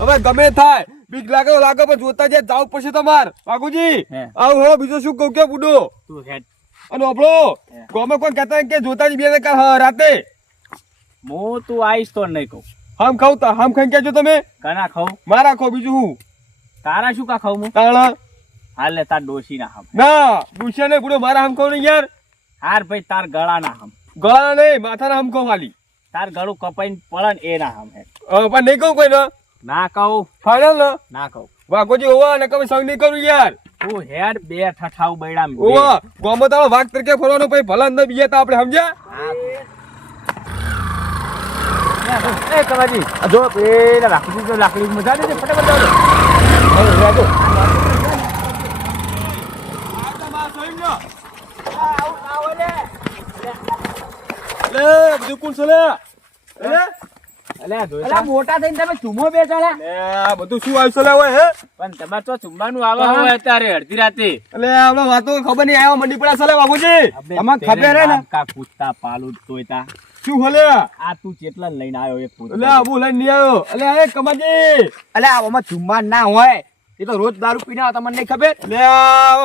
હવે ગમે થાય બીક લાગે લાગે પણ જોતા જાય જાવ પછી તમાર બાગુજી આવ હો બીજું શું કહું કે બુડો તું હેડ અને આપણો ગોમે કોઈ કહેતા કે જોતા જ બે કાલ રાતે હું તું આવીશ તો નહીં કહું હમ ખાવ તા હમ ખાઈ કેજો તમે કના ખાઉં મારા ખો બીજું હું તારા શું કા ખાઉં હું તાળા હાલ લે તાર ડોશી ના હમ ના દુશા ને બુડો મારા હમ ખાવ ને યાર હાર ભાઈ તાર ગળા ના હમ ગળા નહીં માથાના હમ ખાવ ખાલી તાર ગળું કપાઈને પડે ને એ ના હમ હે પણ નહીં કહું કોઈ ના કહું ફાઇનલ ના કહું વાઘોજી હોવા ને કમે સંગ નહીં કરું યાર તું હેડ બે ઠઠાવ બૈડામ ઓવા ગોમો તારો વાઘ તરીકે ફરવાનો પછી ભલા અંદર બીજા તા આપણે સમજ્યા એ કવાજી જો પેલા રાખડી તો લાકડી મજા દે ફટાફટ જાવ મોટા થઈને તમે ચુમો બેસાડ્યા બધું શું આવશે લે હોય હે પણ તમારે તો ચુમવાનું આવે હોય અત્યારે અડધી રાતે એટલે આપણે વાતો ખબર નહીં આવ્યો મંડી પડા સલે બાબુજી અમાર ખબર હે ને કા પૂછતા પાલું તોયતા શું હલે આ તું કેટલા લઈને આવ્યો એક પૂછ એટલે આબુ લઈને નહીં આવ્યો એટલે એ કમાજી એટલે આમાં ચુમ્મા ના હોય એ તો રોજ દારૂ પીને આવે તમને નહીં ખબર એટલે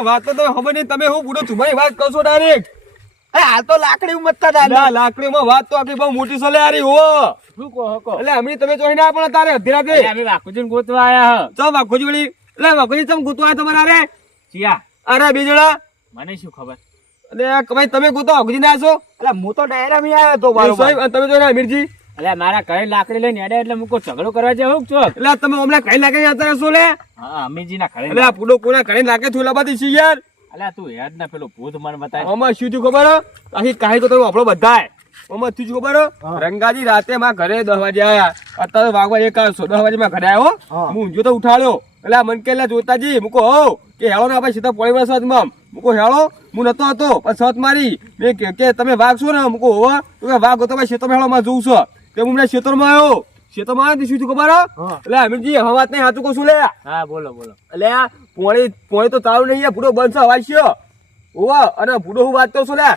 વાત તો ખબર નહીં તમે હું બુડો ચુમાઈ વાત કરશો ડાયરેક્ટ હાલ તો લાકડી ઉમતતા હતા લાકડીમાં વાત તો આખી બહુ મોટી સલે આરી હો શું કહો એટલે અમે તમે જોઈ ના પણ તારે અડધી રાતે અમે વાકુજીને ગોતવા આયા હ ચમ વાઘોજી વળી એટલે વાઘોજી ચમ ગોતવા તમારે અરે ચિયા અરે બીજડા મને શું ખબર એટલે કમાઈ તમે ગોતો વાઘોજી ના છો એટલે હું તો ડાયરામી આવ્યો તો બરોબર તમે જોઈ અમીરજી એટલે મારા ઘરે લાકડી લઈને હેડે એટલે મુકો ઝઘડો કરવા જેવો ચોક એટલે તમે હમણાં કઈ લાગે જતા રહેશો લે હા અમીજી ના ઘરે એટલે આ પૂડો કોના કઈ લાગે થોલા બાથી છે યાર એટલે તું હેડ ના પેલો ભૂત મને બતાય આમાં શું થયું ખબર આખી કાહી તો તમે આપણો બધાય આમાં શું થયું ખબર રંગાજી રાતે માં ઘરે 10 વાગે આયા અત્યારે વાગવા 1 10 વાગે માં ઘરે આવ્યો હું ઊંઝો તો ઉઠાડ્યો એટલે મન કે જોતાજી મૂકો હો કે હેળો ને આપણે સીધા પોળીમાં સત માં મૂકો હેળો હું નતો હતો પણ સત મારી મેં કે તમે વાઘ છો ને મૂકો હો તો કે વાઘ હતો ભાઈ ખેતરમાં હેળો માં જોઉં છો તે હું ખેતરમાં આવ્યો ખેતરમાં આવ્યો શું થયું ખબર એટલે અમીરજી હવે વાત નહીં સાચું કહું છું લે હા બોલો બોલો એટલે આ પોણી તો ચાલુ નહીં ભૂડો બંધ છે વાંચ્યો ઓવા અને ભૂડો હું વાત કરું છું લે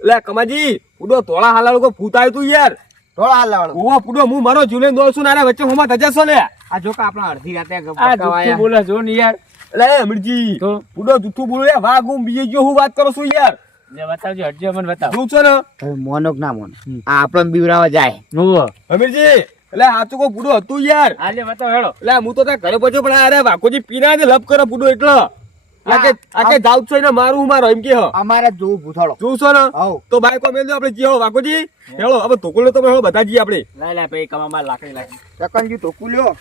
એટલે કમાજી ભૂડો થોડા હાલાળો કો ભૂત આવ્યું તું યાર થોડા હાલ લાવડો ઓવા ભૂડો હું મારો જીવને દોડ છું ને વચ્ચે હું માં ધજાશો લે આ જો કે આપણા અડધી રાતે આ જુઠ્ઠું બોલે જો ને યાર એટલે અમીરજી ભૂડો જુઠ્ઠું બોલે વાઘ હું બીજે જો હું વાત કરું છું યાર લે બતાવજો હટજો મને બતાવ જોઉં છો ને મોનો કે ના મોનો આ આપણને બીવરાવા જાય અમીરજી એટલે સાચું કો ભૂડો હતું યાર હા લે બતાવ હેડો એટલે હું તો ત્યાં ઘરે પહોંચ્યો પણ અરે વાઘોજી પીના ને લપ કરે ભૂડો એટલો આકે જાવ છો ને મારું હું મારો એમ કે અમારે જોવું ભૂથાડો જોઉં છો ને તો બાઈક મેલ દો આપણે જીઓ વાઘોજી હેલો હવે ધોકુલો તો હેલો બધા જઈએ આપણે લે લે ભાઈ કમામાં લાકડી લાગી ચકનજી તો કુલ્યો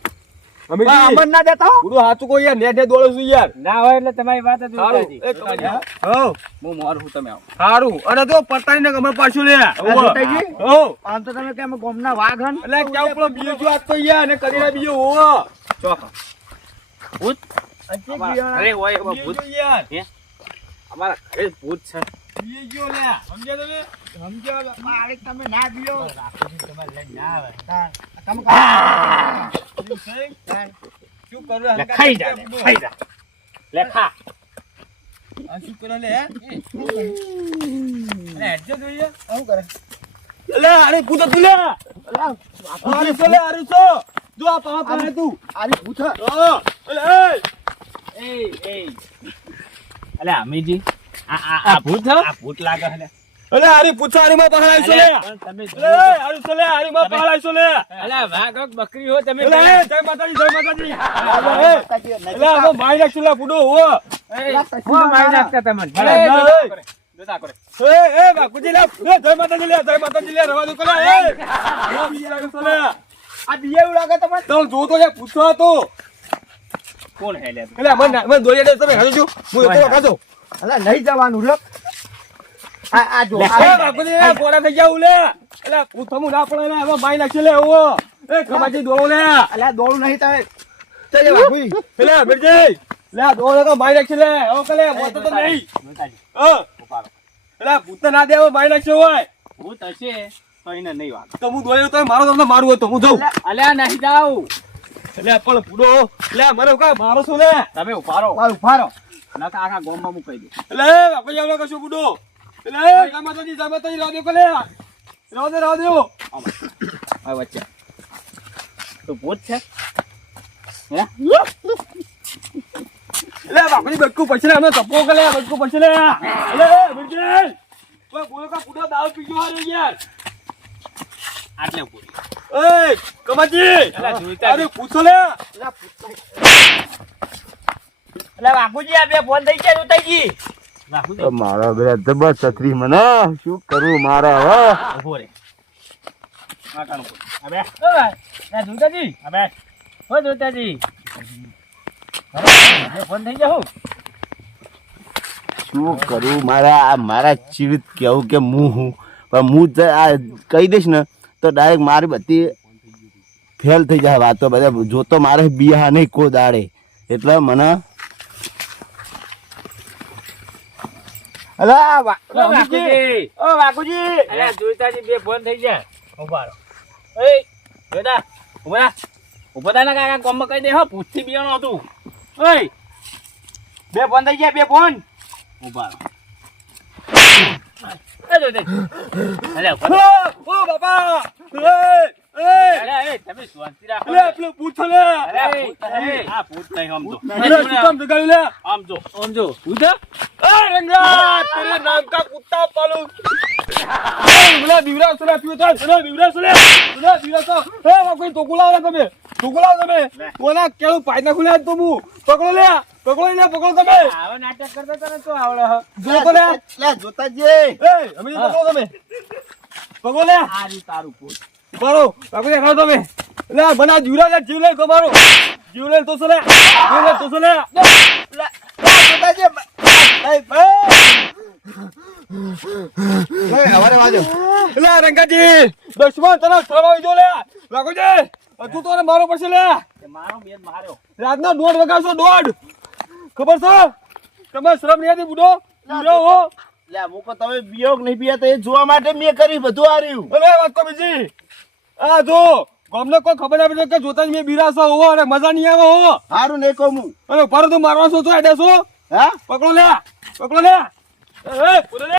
અમીરજી અમન ના દેતા પૂરો સાચું કો યાર નેઠે દોડો છું યાર ના હોય એટલે તમારી વાત જ સારું ઉતારી એ કમાજી હો હું મોર હું તમે આવો સારું અને તો પટાઈ ને કમર પાછું લે જોતાજી? હો આમ તો તમે કેમ ગોમના વાઘ હન એટલે ક્યાં પેલો બીજો જો આજ તો યાર અને કદીના બીજો હો ચોખા ભૂત અરે હોય એમાં ભૂત બીજો યાર હે અમારા ઘરે ભૂત છે બીજો લે સમજ્યા તમે સમજો મારે તમે ના દિયો તમારે લઈને ના આવે તમે શું કરો લે ખાઈ જા લે ખા આ શું કરો લે લે હટજો જોઈએ શું કરે લે અરે કૂદ તું લે અરે સો લે અરે સો જો આ પા પા તું આની પૂછ એ એ અલે અમીજી આ ભૂત આ ભૂત લાગે છે અલે અરે પૂછારી માં પહાડાઈ સો લે તમે લે અરે સો લે અરે માં પહાડાઈ સો લે અલે વાઘ બકરી હો તમે લે જય માતાજી લે આ માઈ નાખ લે બુડો હો હું મારી નાખતા તમને જોતા કરે એ બાપુજી લે જય માતાજી લે રવા દો લે આ દિયે લાગે તમે તો જો તો લે પૂછો તો કોણ હે લે એટલે મને દોડી દે તમે હજો હું તો ખાજો અલા લઈ જવાનું રે આ જો એ બાપુજી લે પોડા થઈ જાવ લે એટલે પૂછમું ના પડે લે હવે માઈ નાખી લે ઓ એ કમાજી દોડો લે અલા દોડું નહીં તમે ચલે બાપુજી લે મિરજી લે દોડો તો માઈ નાખી લે ઓ કલે મોતો તો નહીં જોતાજી ઉપાડો એટલે ભૂત ના દેવો માઈ નાખ્યો હોય ભૂત હશે તો એને નહીં વાગ તો હું દોડ્યો તો મારો તમને મારું હોય તો હું જાઉં અલ્યા નહીં જાવ એટલે પણ પૂડો લે મને કા મારો શું લે તમે ઉપાડો ઉભારો નકા આખા ગામમાં મુકાઈ દે એટલે બાપુજી આવલો કશું પૂડો એટલે જય માતાજી રાવ દે કલે રાવ દે હવે વચ્ચે તો ભૂત છે એટલે બાપુજી બટકું પછી લે, અમે ધપ્પો કરે બટકું પછી લે. એટલે બટકી કોઈ બોલો કા પૂરો દારૂ પીજો હારે યાર. આટલે પૂરી. એ કમાજી અલા જોઈતા અરે પૂછો લે. એટલે બાપુજી આ બે ફોન થઈ ગયા જોતાજી. રાખું મારા બે જબર છત્રી મને શું કરું મારા હવે ઉભો રે. માટાનું પૂરી. અબે જોતાજી અબે હો જોતાજી બે ફોન થઈ ગયા હું શું કરું મારા જીવિત કેવું કે હું પણ હું આ કહી દઈશ ને તો ડાયરેક્ટ મારી બધી ફેલ થઈ જાય વાતો બધા જોતો મારે બિયા નહીં કો દાડે એટલે મને અલા બાપુજી. ઓ બાપુજી અરે જોઈતાજી બે ફોન થઈ ગયા. ઉભા રહો. એ જોઈતા ઉભા ઉભા ના કાકા કોમમાં કહી દે હો પૂછથી બિયાણો હતું. ઓય બે ફોન થઈ ગયા બે ફોન ઉભા રહો. એ જોઈતાજી. અલે ઓ બાપા એ અરે એ તમે શાંતિ રાખો. એટલે પેલું પૂછો લે. અરે આ પૂછ નહીં આમ તો. એટલે શું કામ જગાડ્યું લે? આમ જો જોઈતા ए रंगा तेरे नाम का कुत्ता पालू बोला दिवरा सुना पियो तो सुनो दिवरा सुने सुनो दिवरा तो ए कोई टोकुला તમે ઓલા કેળું પાયના ખુલ્યા તો હું પકડો લે પકડો તમે આવો નાટક કરતા તને તો આવડે હ. જો તો લે જોતાજી એ અમે પકડો તમે પકડો લે આ રી તારું પૂછ. મારો પકડી રાખો તમે લે બના જીવરા લે જીવ લે તમારો જીવ લે તો સુલે હવારે વાજો લે રંગાજી દુશ્મન તને સરાવી જો લે લાગોજી તું તો મારો પડશે લે તે મારો બેન માર્યો. રાતના 1:30 વગાડશો 1:30 ખબર છે તમારે શરમ નહીં આવતી બુડો હો લે મુકો તમે બિયોગ નહીં પીયા તો એ જોવા માટે મેં કરી બધું આ રહ્યું અરે વાત તો બીજી આ જો ગમને કોઈ ખબર ના પડે કે જોતા જ મેં બિરાસો હોવો અને મજા નહીં આવે હો સારું નહીં કહું હું અરે પર તું મારવા છો તો એડે છો હા પકડો લે એ પૂરો લે